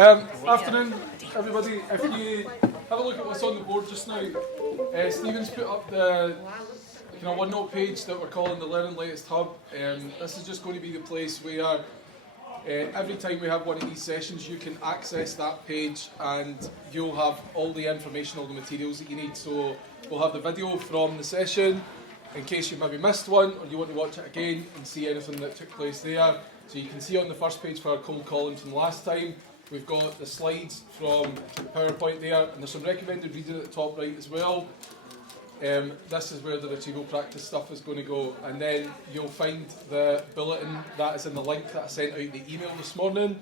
Afternoon, everybody. If you have a look at what's on the board just now, Stephen's put up the OneNote page that we're calling the Learning Latest Hub. This is just going to be the place where every time we have one of these sessions, you can access that page and you'll have all the information, all the materials that you need. So we'll have the video from the session in case you maybe missed one or you want to watch it again and see anything that took place there. So you can see on the first page for our cold calling from last time, we've got the slides from PowerPoint there, and there's some recommended reading at the top right as well. This is where the retrieval practice stuff is going to go, and then you'll find the bulletin that is in the link that I sent out in the email this morning.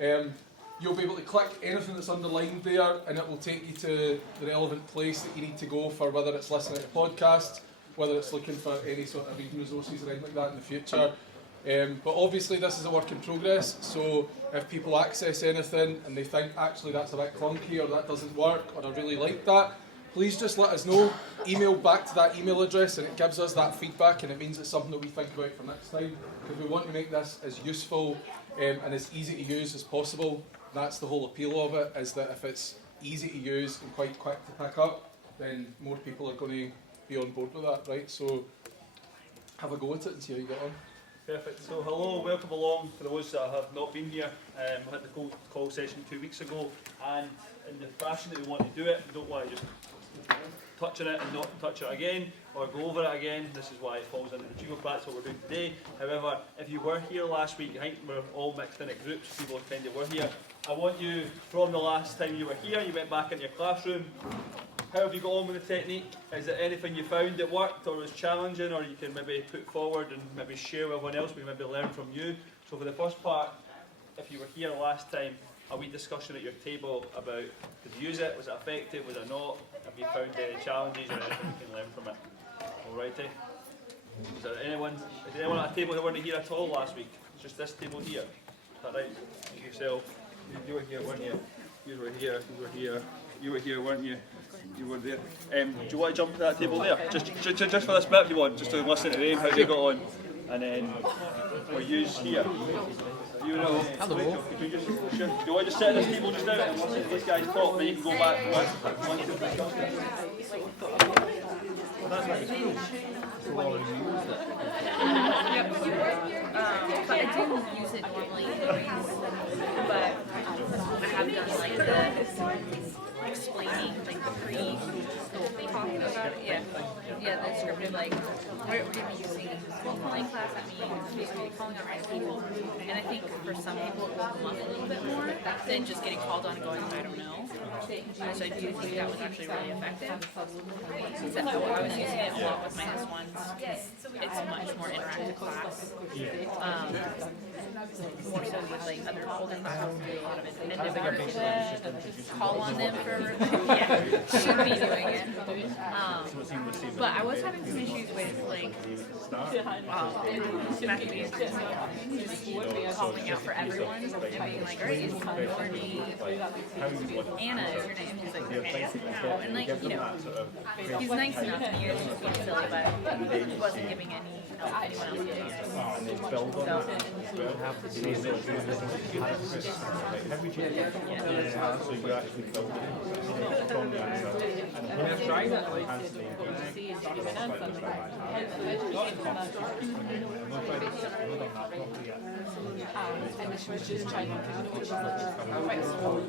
You'll be able to click anything that's underlined there, and it will take you to the relevant place that you need to go for whether it's listening to podcasts, whether it's looking for any sort of reading resources or anything like that in the future. But obviously this is a work in progress, so if people access anything and they think actually that's a bit clunky or that doesn't work or I really like that, please just let us know. Email back to that email address and it gives us that feedback, and it means it's something that we think about for next time, because we want to make this as useful and as easy to use as possible. That's the whole appeal of it, is that if it's easy to use and quite quick to pick up, then more people are going to be on board with that, right? So have a go at it and see how you get on. Perfect. So hello, welcome along for those that have not been here. We had the call session 2 weeks ago, and in the fashion that we want to do it, we don't want to just touch on it and not touch it again, or go over it again. This is why it falls into the retrieval practice, what we're doing today. However, if you were here last week, I think we're all mixed in at groups, people who kind of were here. I want you, from the last time you were here, you went back into your classroom. How have you got on with the technique? Is there anything you found that worked or was challenging, or you can maybe put forward and maybe share with everyone else, we maybe learn from you? So for the first part, if you were here last time, a wee discussion at your table about did you use it, was it effective, was it not? Have you found any challenges or anything you can learn from it? Alrighty. Is there anyone at a table who weren't here at all last week? It's just this table here. Is that right? Yourself. You were here, weren't you? You were here, you were here. You were here, weren't you? You were there. Do you want to jump to that table there? Just for this bit if you want, just to listen to them, how they got on. And then we'll use here. You know, hello. Do you want to just sit at this table just now and listen to these guys talk, then you can go back once you've discussed it? That's right. But I didn't use it normally anyways. But I have done like the explaining, like the talking about it. Yeah, the descriptive, like we're going to be using calling class. That means basically calling on right people. And I think for some people it will come up a little bit more than just getting called on and going, I don't know. So I do think that was actually really effective. So I was using it a lot with my S1s. It's a much more interactive class. More so with like other older classes do a lot of it. And if I were to call on them for should be doing it. But I was having some issues with like just calling out for everyone and being like, alright, is Courtney, Anna is your name? He's like, okay, and like, you know, he's nice enough to me, it was just being silly, but he wasn't giving anyone else doing and she was just trying to do it, which is like quite small.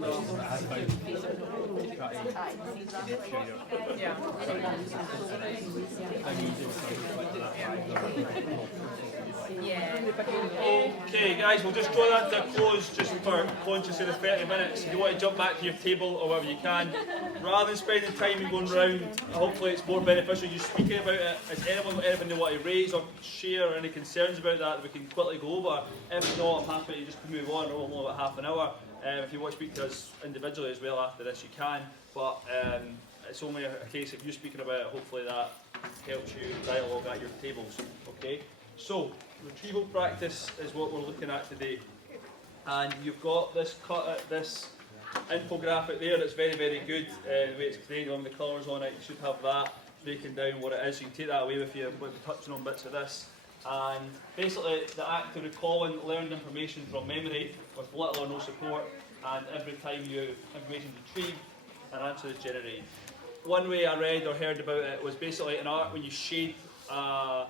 Okay guys, we'll just draw that to a close just for conscious of the 30 minutes. If you want to jump back to your table or wherever you can, rather than spending time going round, hopefully it's more beneficial you speaking about it. Is anyone got anything they want to raise or share or any concerns about that we can quickly go over? If not, I'm happy to just move on. We're only about half an hour. If you want to speak to us individually as well after this, you can. But it's only a case of you speaking about it. Hopefully that helps you dialogue at your tables. Okay. So retrieval practice is what we're looking at today, and you've got this infographic there that's very, very good. The way it's created on the colours on it, you should have that breaking down what it is. You can take that away with you. We'll be touching on bits of this. And basically the act of recalling learned information from memory with little or no support and every time information is retrieved, an answer is generated. One way I read or heard about it was basically in art, when you shade a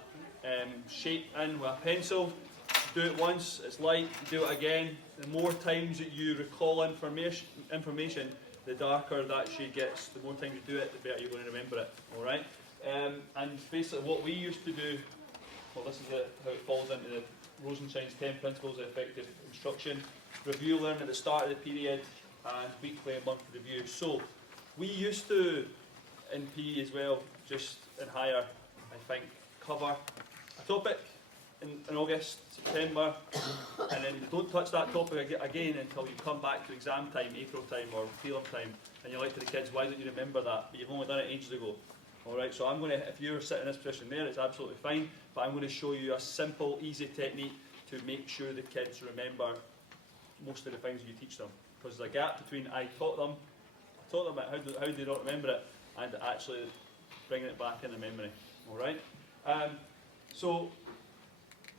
shape in with a pencil, do it once, it's light, do it again. The more times that you recall information, the darker that shade gets. The more times you do it, the better you're going to remember it. All right? And basically what we used to do, well, this is how it falls into the Rosenshine's 10 Principles of Effective Instruction. Review, learn at the start of the period, and weekly and monthly review. So we used to, in PE as well, just in higher, I think, cover a topic in August, September, and then don't touch that topic again until you come back to exam time, April time or prelim time, and you're like to the kids, why don't you remember that? But you've only done it ages ago. Alright, so I'm going to, if you're sitting in this position there, it's absolutely fine, but I'm going to show you a simple, easy technique to make sure the kids remember most of the things you teach them. Because there's a gap between I taught them how do they not remember it, and actually bringing it back into memory. Alright? So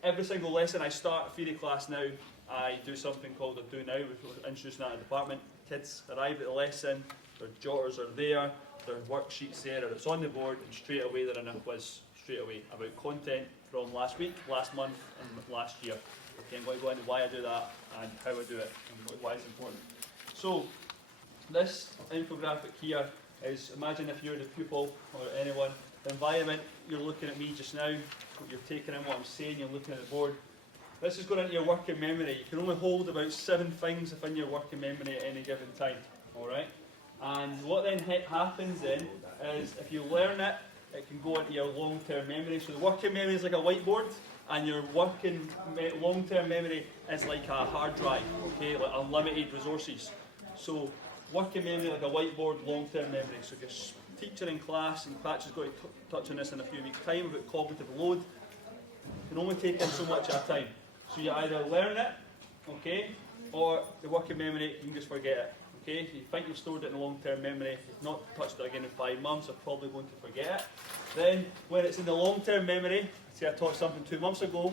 every single lesson I start a theory class now, I do something called a do now, which we're introducing that in the department. Kids arrive at the lesson, their jotters are there, their worksheets there, or it's on the board, and straight away they're in a quiz straight away about content from last week, last month, and last year. Okay, I'm going to go into why I do that and how I do it and why it's important. So this infographic here is, imagine if you're the pupil or anyone, the environment, you're looking at me just now, you're taking in what I'm saying, you're looking at the board. This is going into your working memory. You can only hold about 7 things within your working memory at any given time. Alright? And what then happens then is if you learn it, it can go into your long-term memory. So the working memory is like a whiteboard, and your working long-term memory is like a hard drive, okay, like unlimited resources. So working memory like a whiteboard, long-term memory. So if you're teaching in class, and Patch is going to touch on this in a few weeks' time about cognitive load, you can only take in so much at a time. So you either learn it, okay, or the working memory, you can just forget it. Okay, if you think you've stored it in long-term memory, you've not touched it again in 5 months, you're probably going to forget it. Then, when it's in the long-term memory, say I taught something 2 months ago,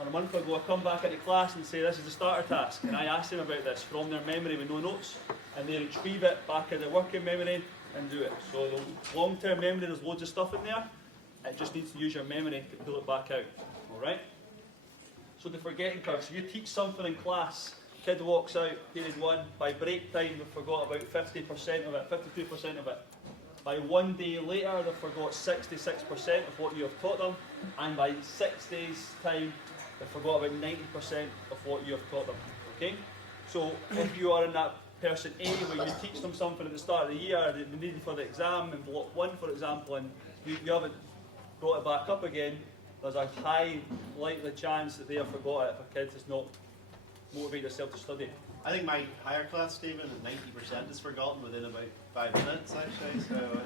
or a month ago, I come back into class and say, this is the starter task, and I ask them about this from their memory with no notes, and they retrieve it back in their working memory and do it. So the long-term memory, there's loads of stuff in there, it just needs to use your memory to pull it back out. Alright? So the forgetting curve, so you teach something in class, kid walks out, period 1, by break time they've forgot about 50% of it, 52% of it. By 1 day later they've forgot 66% of what you have taught them, and by 6 days time they've forgot about 90% of what you have taught them. Okay? So if you are in that person A where you teach them something at the start of the year, they need it for the exam in block 1 for example, and you haven't brought it back up again, there's a high likely chance that they have forgot it if a kid has not motivate yourself to study. I think my higher class, Stephen, 90% is forgotten within about 5 minutes, actually. So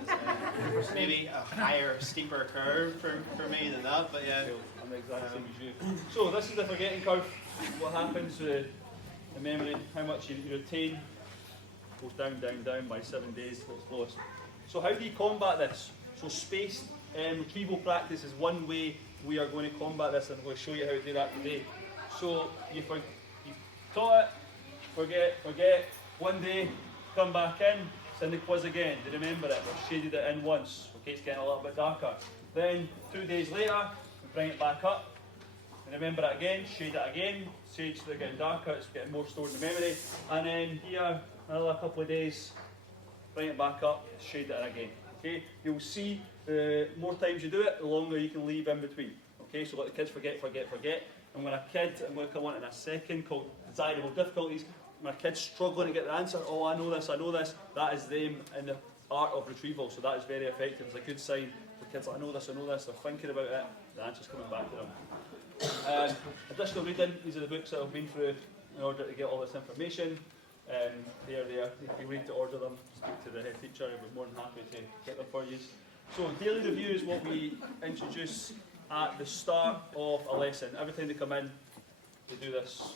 it's maybe a higher, steeper curve for me than that. But yeah, I'm the exact same as you. So this is the forgetting curve. What happens with the memory? How much you retain goes down, down, down by 7 days. It's lowest. So how do you combat this? So spaced retrieval practice is one way we are going to combat this, and I'm going to show you how to do that today. So you taught it, forget, 1 day, come back in, send the quiz again, they remember it, we've shaded it in once, okay, it's getting a little bit darker. Then 2 days later, we bring it back up, and remember it again, shade it again, shades they're getting darker, it's getting more stored in the memory, and then here, another couple of days, bring it back up, shade it in again. Okay, you'll see the more times you do it, the longer you can leave in between. Okay, so let the kids forget. And when a kid, I'm going to come on in a second, called desirable difficulties, when a kid's struggling to get the answer, oh I know this, that is them in the art of retrieval, so that is very effective. It's a good sign. The kids like, I know this, they're thinking about it, the answer's coming back to them. Additional reading, these are the books that I've been through in order to get all this information. They are there, if you need to order them, speak to the head teacher, I'll be more than happy to get them for you. So daily review is what we introduce at the start of a lesson. Every time they come in, they do this.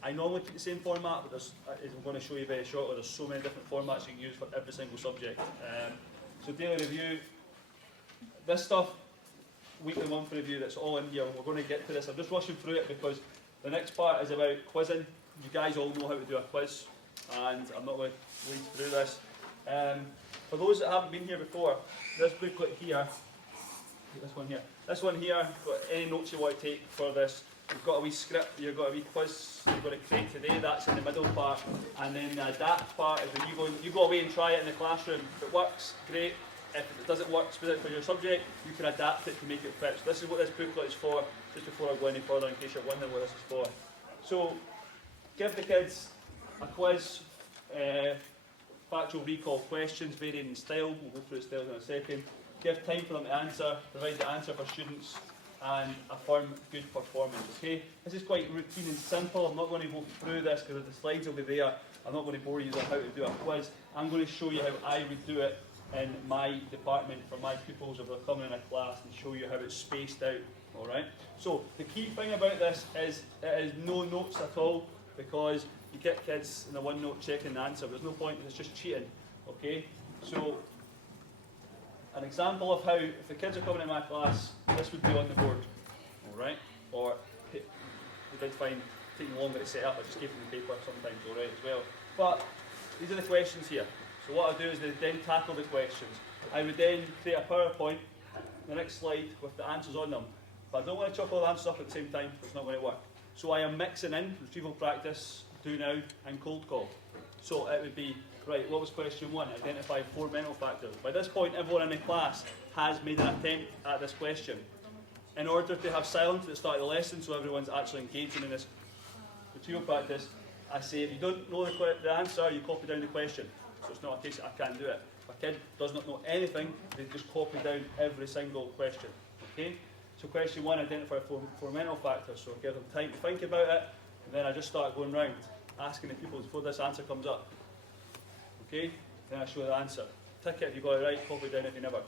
I normally keep the same format, but as I'm going to show you very shortly, there's so many different formats you can use for every single subject. So daily review, this stuff, weekly, monthly review, that's all in here. We're going to get to this. I'm just rushing through it because the next part is about quizzing. you guys all know how to do a quiz, and I'm not going to lead through this. For those that haven't been here before, this booklet here, this one here, got any notes you want to take for this. You've got a wee script, you've got a wee quiz you're going to create today, that's in the middle part, and then the adapt part is when you go away and try it in the classroom. If it works, great. If it doesn't work specific for your subject, you can adapt it to make it fit. So this is what this booklet is for, just before I go any further in case you're wondering what this is for. So, give the kids a quiz, factual recall questions, varying in style. We'll go through the styles in a second. Give time for them to answer, provide the answer for students, and affirm good performance, okay? This is quite routine and simple. I'm not going to go through this because the slides will be there. I'm not going to bore you on how to do a quiz. I'm going to show you how I would do it in my department for my pupils if they're coming in a class, and show you how it's spaced out, alright? So, the key thing about this is it is no notes at all, because you get kids in the OneNote checking the answer. There's no point, it's just cheating, okay? So, an example of how, if the kids are coming in my class, this would be on the board, alright? Or, they did find taking longer to set up, I just gave them the paper sometimes, alright, as well. But, these are the questions here. So what I'll do is then tackle the questions. I would then create a PowerPoint, the next slide, with the answers on them. But I don't want to chuck all the answers up at the same time, it's not going to work. So I am mixing in retrieval practice, do now, and cold call. So it would be, right, what was question 1? Identify 4 mental factors. By this point, everyone in the class has made an attempt at this question. In order to have silence at the start of the lesson, so everyone's actually engaging in this retrieval practice, I say if you don't know the answer, you copy down the question. So it's not a case that I can't do it. If a kid does not know anything, they just copy down every single question. Okay? So question 1, identify 4 mental factors. So I give them time to think about it, and then I just start going round, asking the pupils before this answer comes up. Okay? Then I show the answer. Tick it if you got it right, copy it down if you never.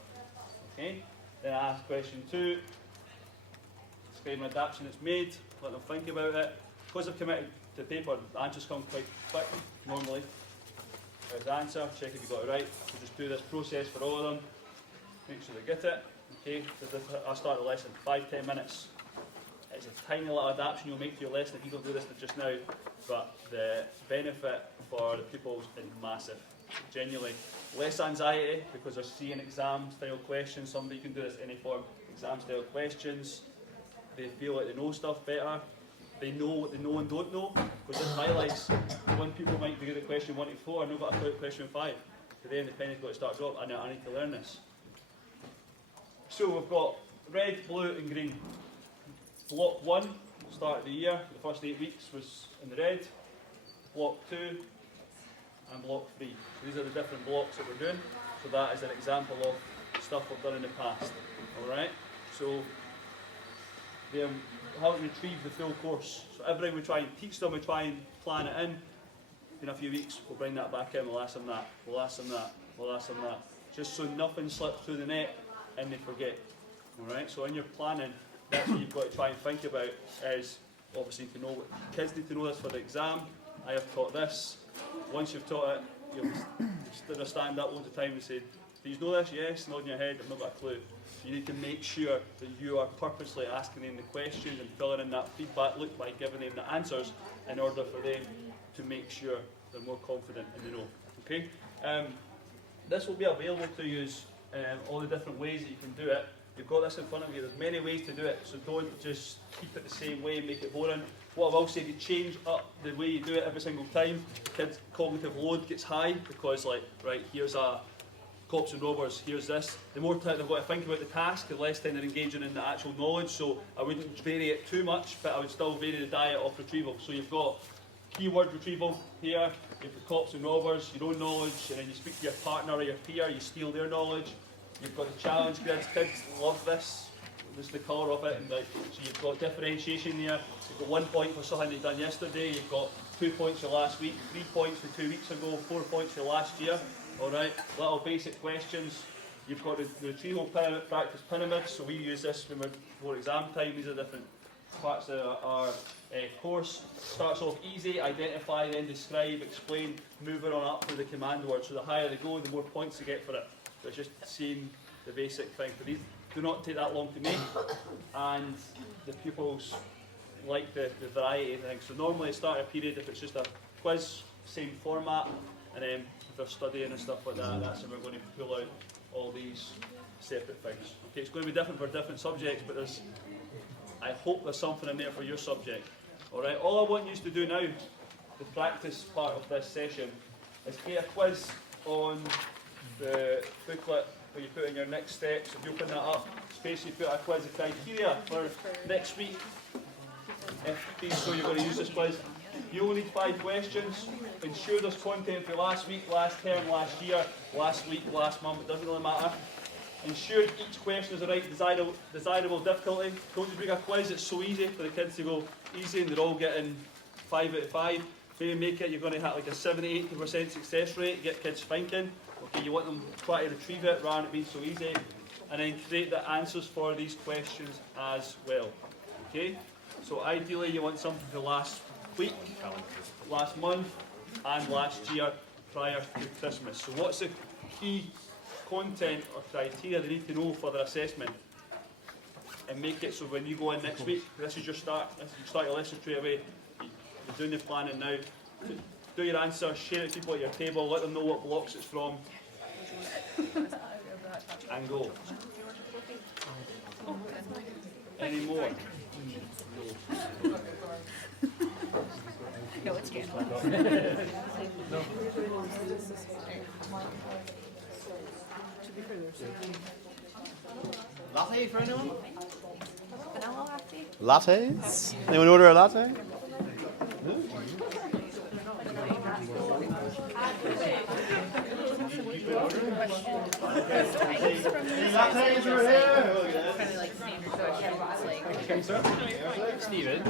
Okay? Then I ask question 2, describe an adaptation that's made, let them think about it. Because I've committed to paper, the answers come quite quick, normally. There's the answer, check if you got it right. So just do this process for all of them, make sure they get it. Okay, so I'll start the lesson, 5-10 minutes. It's a tiny little adaptation you'll make to your lesson if you don't do this just now, but the benefit for the pupils is massive. Genuinely, less anxiety because they're seeing exam style questions. Somebody can do this in any form, exam style questions. They feel like they know stuff better. They know what they know and don't know, because this highlights when people might be good at question 1 to 4 and not got a clue at question 5. So then the penny's got to start dropping, I need to learn this. So we've got red, blue and green. Block 1, start of the year, the first 8 weeks was in the red. Block 2 and block 3. So these are the different blocks that we're doing. So that is an example of stuff we've done in the past. Alright? So they haven't retrieved the full course. So everything we try and teach them, we try and plan it in a few weeks, we'll bring that back in, we'll ask them that, we'll ask them that, we'll ask them that. Just so nothing slips through the net and they forget. Alright, so in your planning, that's what you've got to try and think about is obviously to know what kids need to know this for the exam. I have taught this. Once you've taught it, you'll stand up loads of time and say, do you know this? Yes, nodding your head, I've not got a clue. You need to make sure that you are purposely asking them the questions and filling in that feedback loop by giving them the answers in order for them to make sure they're more confident in the know. Okay? This will be available to you all the different ways that you can do it. You've got this in front of you. There's many ways to do it, so don't just keep it the same way and make it boring. What I will say, if you change up the way you do it every single time, the kids' cognitive load gets high because, like, right, here's a cops and robbers, here's this. The more time they've got to think about the task, the less time they're engaging in the actual knowledge. So I wouldn't vary it too much, but I would still vary the diet of retrieval. So you've got keyword retrieval here, you've got cops and robbers, your own knowledge, and then you speak to your partner or your peer, you steal their knowledge. You've got the challenge grids, kids love this. This is the colour of it, and like, so you've got differentiation there. You've got 1 point for something you've done yesterday, you've got 2 points for last week, 3 points for 2 weeks ago, 4 points for last year. Alright, little basic questions. You've got the retrieval practice pyramids, so we use this when we're for exam time. These are different parts of our course. Starts off easy, identify, then describe, explain, moving on up through the command word. So the higher they go, the more points they get for it. So it's just seeing the basic thing. But these do not take that long to make, and the pupils like the variety of things. So normally start a period if it's just a quiz, same format, and then if they're studying and stuff like that, that's when we're going to pull out all these separate things. Okay, it's going to be different for different subjects, but I hope there's something in there for your subject. Alright, all I want you to do now, the practice part of this session, is create a quiz on the booklet where you put in your next steps. If you open that up, space you put a quiz of criteria for next week. So you're going to use this quiz. You only need 5 questions. Ensure there's content for last week, last term, last year, last week, last month. It doesn't really matter. Ensure each question is the right desirable difficulty. Don't just make a quiz that's so easy for the kids to go easy and they're all getting 5 out of 5. Maybe make it, you're going to have like a 70-80% success rate, get kids thinking. Okay, you want them to try to retrieve it rather than it being so easy. And then create the answers for these questions as well. Okay? So ideally you want something for last week, last month, and last year prior to Christmas. So what's the key content or criteria they need to know for their assessment? And make it so when you go in next week, this is your start. You start your lesson straight away. You're doing the planning now. Do your answer, share it with people at your table, let them know what blocks it's from, and go. Any more? No, it's good. Latte for anyone? Vanilla latte? Lattes? Anyone order a latte? Lattes are here! Kind of like standard questions, like Stephen, do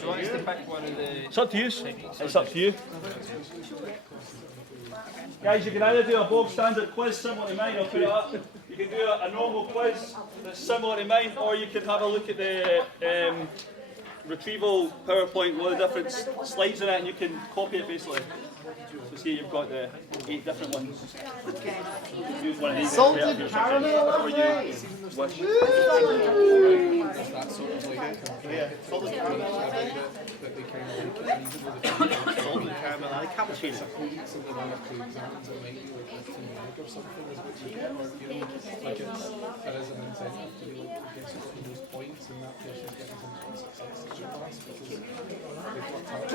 you want us to pick one of the... It's up to you. It's up to you. Guys, you can either do a bog standard quiz similar to mine, I'll put it up. You can do a normal quiz that's similar to mine, or you can have a look at the Retrieval PowerPoint with all the different slides in it, and you can copy it basically. So see, you've got the 8 different ones. Use one of these. Salted caramel latte! That sort of like Salted caramel latte? that they kind of like Salted caramel latte cappuccino. something like for exams, it might be like 15 minutes or something is what you get, or you know, like there is an incentive to be like, I guess you've got those points and that person's getting some success in your class because they've worked hard.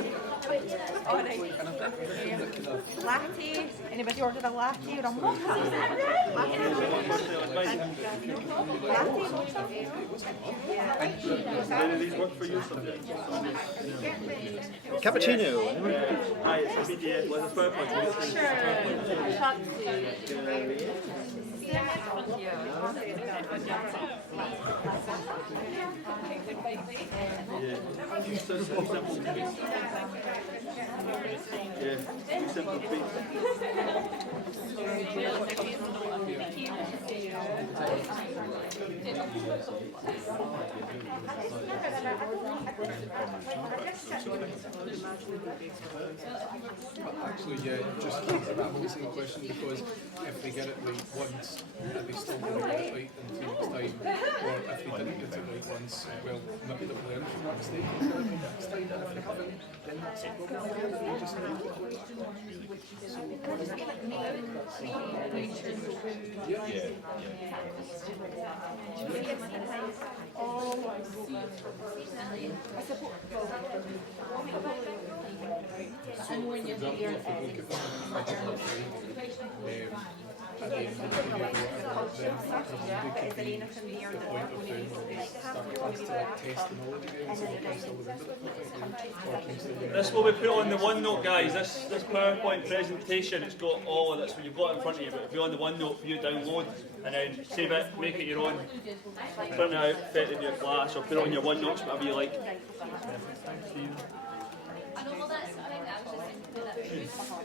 Alright. And I think that kind of Latte. Anybody ordered a latte or a mocha? Any of these work for you? Cappuccino. Aye, it's a media, well, it's a PowerPoint. Yeah, use this simple tweaks. Yeah, use simple tweaks. actually, yeah, just keep that whole single question because if they get it right once, are they still going to get it right in 2 weeks' time? Or if they didn't get it right once, well, maybe they've learned from that mistake and try it next time. And if they haven't, then that's a problem. We just need to go. So, for example, if we look at them at the end of the video or whatever, then probably could be the point of doing start class to like test the knowledge again, so we can still remember the or can still remember. This will be put on the OneNote, guys. This PowerPoint presentation, it's got all of this, what you've got in front of you, but it'll be on the OneNote for you to download, and then save it, make it your own, print it out, fit it in your class, or put it on your OneNotes, whatever you like.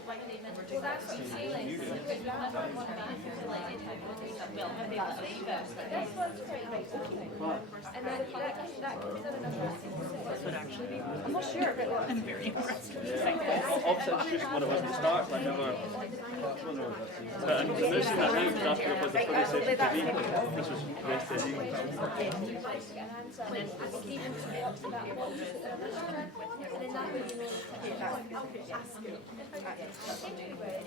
Well, that's what you say, like, so if you have one manager, like, well, maybe that's but This one's pretty right, okay. And then that could be another this would actually be I'm not sure, but what? I'm very impressed. Opposite just what it was at the start, I never. But I'm noticing that now, because after it was the first session TV, this was West End.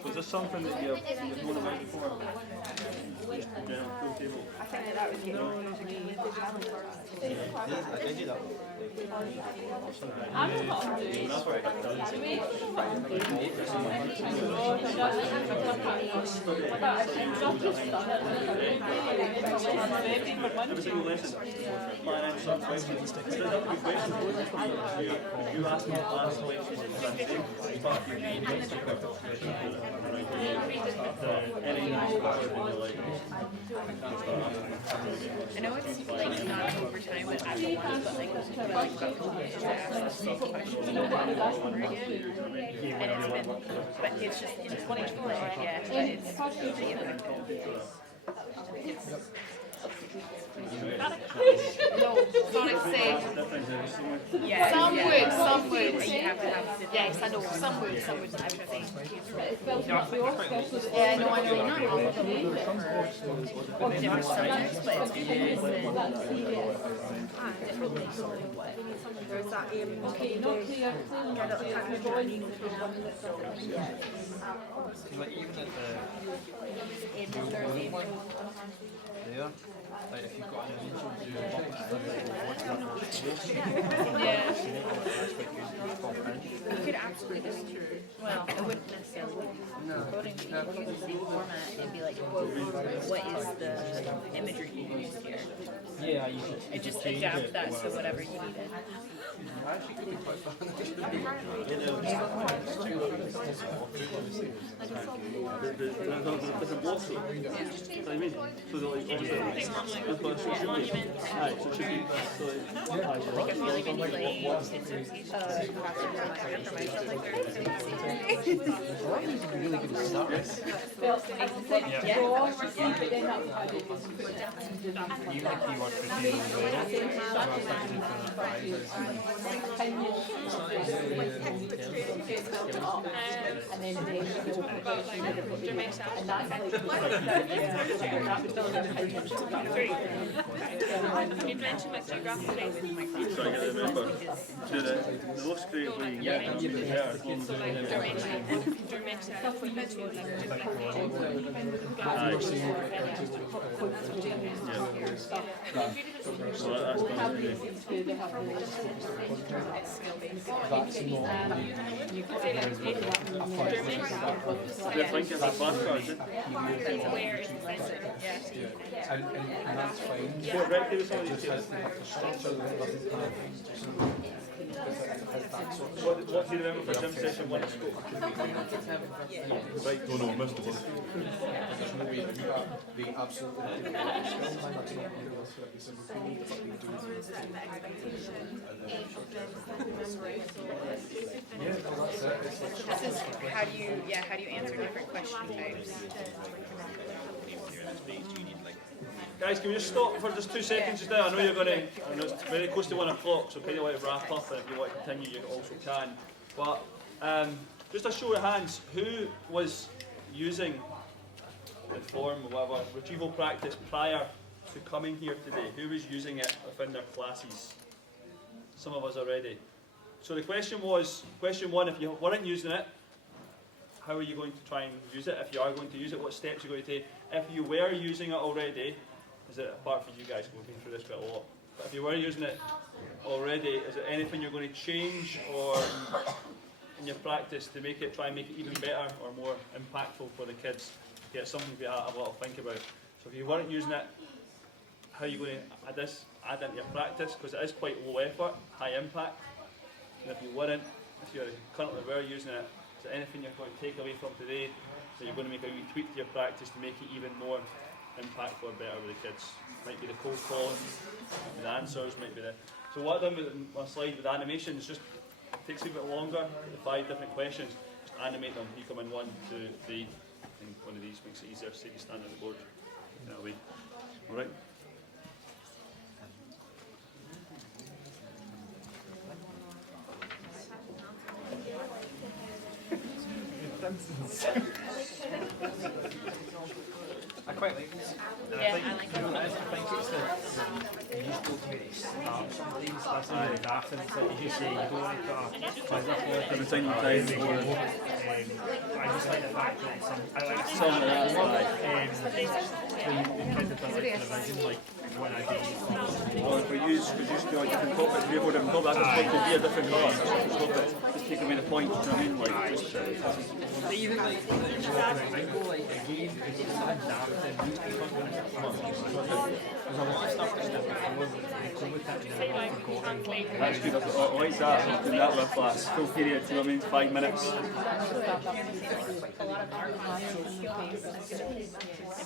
Was this something that you've known about before? Just the general pool table? I think that would get more Every single lesson, plan out some questions. There's not good questions. You asked me the last question, but I know it's like not overtime, but after lunch, but like what I like about cool is just to ask the same question over and over again. And it's been, but it's just in 2020, yeah, but it's really effective. No, Sonic say, yeah, Some yeah. would, some would. You have to have the Yes, I know, some would, I would. Yeah, Yeah, no, I know, not all of them. different subjects, but it's because different things. There's that okay, not clear, Like even at there, like if you've got an angel do Yeah. You could absolutely just, well, I wouldn't necessarily be coding, but you could use the same format and be like, what is the imagery you use here? yeah, you And just adapt that to whatever you needed. There's a block here. You know what I mean? So they're like, that's what it should be. Aye, so it should be. So Like, I feel like I need like differentiation for myself, like really good at start. Even if you want to do You mentioned my geographic space. so I gotta remember. So the most creative way you can get them is there. So like Dermata, we mentioned like Aye. So that's basically. They're thinking of flashcards, where is the center? Yeah. And that's fine. What Rick did some of these Just kids? has the structure that doesn't have What do you remember for gym session 1 at school? Right, oh no, missed the one. there's no way to do that. They absolutely have to do that. That's not realistic. It's a routine, but they do it. Yeah, well, that's it. It's like This is how do you answer different question types? Guys, can we just stop for just 2 seconds just now? I know you're going to, I know it's very close to 1 o'clock, so kind of like wrap up, and if you want to continue, you also can. But just a show of hands, who was using the form, whatever, retrieval practice prior to coming here today? Who was using it within their classes? Some of us already. So the question was, question 1, if you weren't using it, how are you going to try and use it? If you are going to use it, what steps are you going to take? If you were using it already, is it, apart from you guys, we've been through this quite a lot, but if you were using it already, is there anything you're going to change or in your practice to make it, try and make it even better or more impactful for the kids? Yeah, it's something we have a lot to think about. So if you weren't using it, how are you going to add into your practice? Because it is quite low effort, high impact. And if you weren't, if you currently were using it, is there anything you're going to take away from today that you're going to make a wee tweak to your practice to make it even more impactful or better with the kids? Might be the cold calling, might be the answers, might be the... So what I've done with my slide with the animation is just, it takes a bit longer, the 5 different questions. Just animate them. You come in 1, 2, 3, and one of these makes it easier. So you stand on the board that way. All right. I quite like this. And Yeah, I think, I like you know, I think it's the you just told me to start sometimes. That's not really daft, and it's like you say, you don't want to put a buzzer for it. Every time you I time, just like the fact that it's I like Some of that, when you kind of done like television, like when I do. or if we use like different topics, we have different topics, that could be a different colour. Just take away the point, you know what I mean? Like, just, Even like I go like a game, it's just something daft and these people are going to come up. There's a lot of stuff that's done before, but they come with it and they're not forgotten. that's good. I like that. Doing that with that full period, you know what I mean? 5 minutes.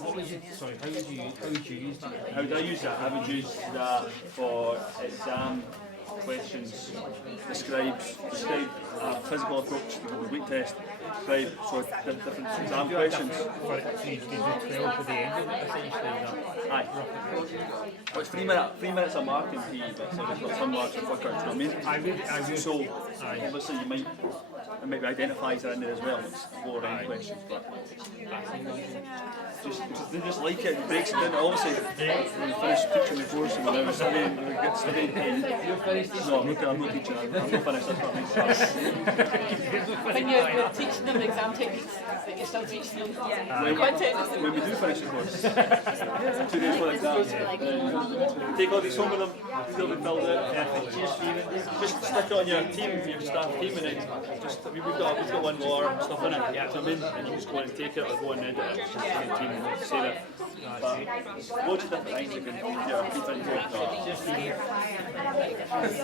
What was it? Sorry, how would you use that? How would I use that? I would use that for exam questions. Describe a physical approach to the weight test. Describe different exam questions. So you could do 12 for the end of it, essentially. Aye. Well, it's 3 minutes of marking PE, but some marks are quicker, do you know what I mean? I would. So, obviously you might be identifiers are in there as well, it's lower end questions, but just like it, it breaks it down. Obviously, when we finish teaching the course and we're now studying, we get studying. No, I'm not teaching, I'm not finished, that's what I mean. When you're teaching them exam techniques, but you're still teaching them content. When we do finish the course, 2 days for the exam, take all these home with them, fill them filled out, just stick it on your team, your staff team, and then we've got one more stuff in it, you know what I mean? And you just go in and take it or go and edit it, just in the team and say that. But loads of different things you can keep into.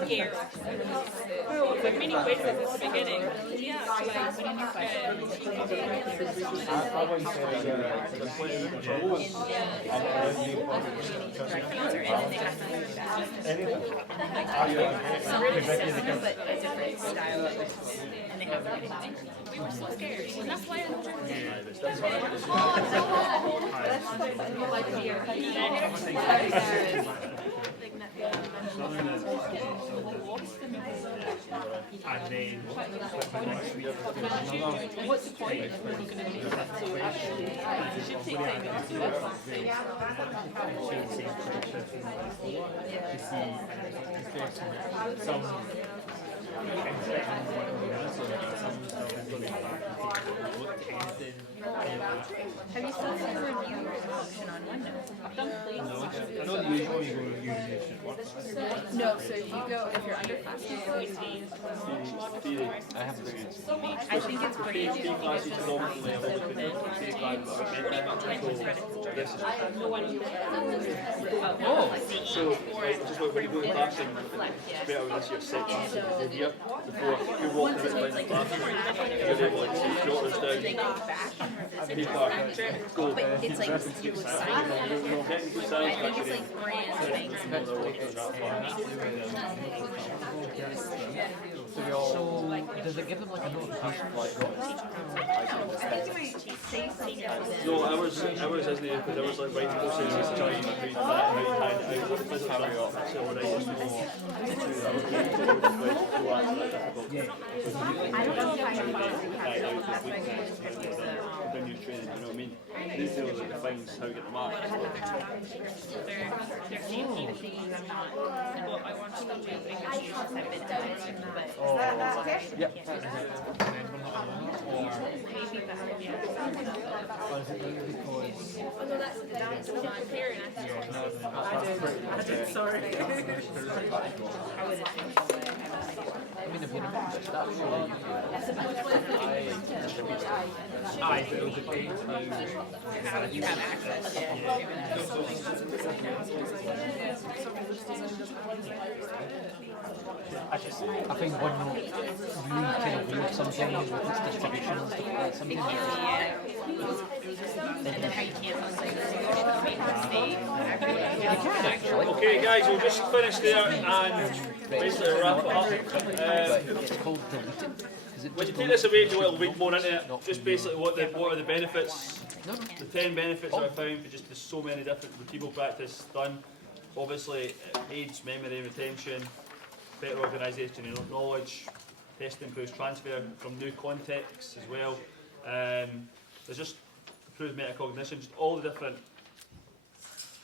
Scared. Like mini quizzes at the beginning. Some really similar, but a different style. And they have everything. We were so scared. And that's why I'm And then What's the point if we're not going to do that? So actually, it should take time to do it. Have you still seen the review option on OneNote? I know the usual you go use it. No, so if you go, if you're under class I have experience. I think it's pretty easy to think it's just So, just like when you go to class and it's better when this your set class in here before you walk around by the class, you're able to see joters down, paper, go. but it's like you sign it. Technical science, I think it's like brand things. So, does it give them like a notification? No, ours isn't it, because ours like writing processes to try and read that and hand it out. This is how we are. So we're writing when you're training, you know what I mean? This deals with defines how you get the marks. They're fancy machines. I'm not. Well, I want to go to English since I've been at it, but Yep. maybe better. Sorry. I mean, if you remember, that's really I but it would depend how You have access. I think OneNote really kind of weird sometimes with its distribution and stuff like that. Sometimes And then how you can't mistake. Okay guys, we'll just finish there and basically wrap it up. it's called deleted. when you take this away, if you will read more into it, just basically what are the benefits, the 10 benefits that I found for just there's so many different retrieval practice done. Obviously, it aids memory and retention, better organisation and knowledge, testing improves transfer from new contexts as well. There's just improved metacognition, just all the different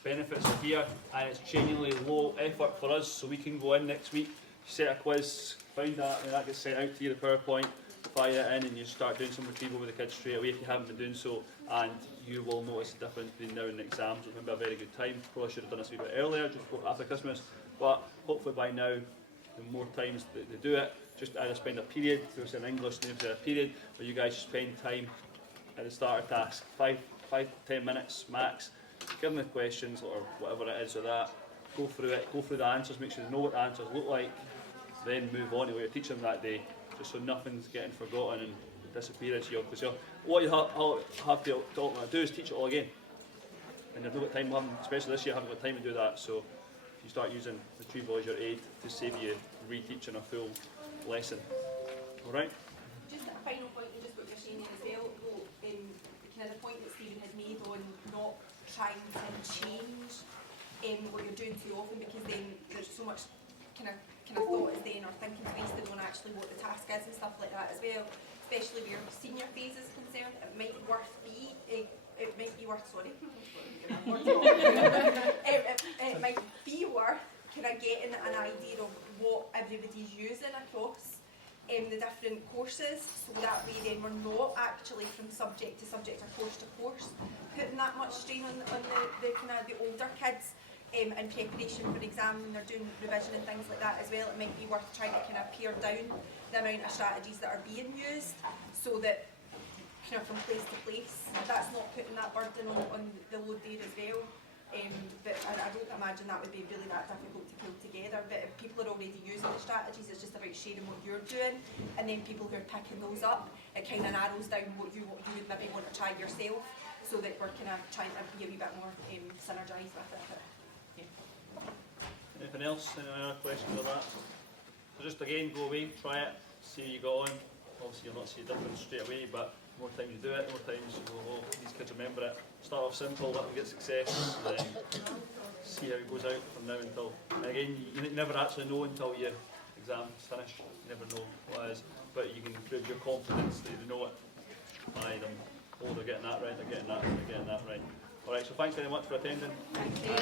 benefits are here, and it's genuinely low effort for us, so we can go in next week, set a quiz, find that, and that gets sent out to you, the PowerPoint, fire it in, and you start doing some retrieval with the kids straight away if you haven't been doing so, and you will notice the difference between now and the exams. It's going to be a very good time. Probably should have done this a wee bit earlier, just after Christmas, but hopefully by now, the more times that they do it, just either spend a period, so it's in English, there's a period where you guys spend time at the starter task, 5 to 10 minutes max, give them the questions or whatever it is or that, go through it, go through the answers, make sure they know what the answers look like, then move on to what you're teaching them that day, just so nothing's getting forgotten and disappearing. Because what you have to do is teach it all again. And you've not got time, especially this year, I haven't got time to do that, so you start using Retrieval as your aid to save you reteaching a full lesson. Alright? Just a final point, and just what you're saying as well, though, kind of the point that Stephen had made on not trying to change what you're doing too often, because then there's so much kind of thought is then or thinking wasted on actually what the task is and stuff like that as well. Especially where your senior phase is concerned, it might be worth it might be worth kind of getting an idea of what everybody's using across the different courses, so that way then we're not actually from subject to subject or course to course putting that much strain on the kind of the older kids in preparation for exam when they're doing revision and things like that as well. It might be worth trying to kind of pare down the amount of strategies that are being used, so that kind of from place to place, that's not putting that burden on the load there as well. But I don't imagine that would be really that difficult to pull together. But if people are already using the strategies, it's just about sharing what you're doing, and then people who are picking those up, it kind of narrows down what you would maybe want to try yourself, so that we're kind of trying to be a wee bit more synergised with it. But, yeah. Anything else? Any other questions on that? So just again, go away, try it, see how you go on. Obviously you'll not see a difference straight away, but the more times you do it, the more times you go, oh, these kids remember it. Start off simple, let them get success, and then see how it goes out from now until, and again, you never actually know until your exam's finished. You never know what it is, but you can improve your confidence that you know it by them. Oh, they're getting that right, they're getting that right. Alright, so thanks very much for attending. Thank you.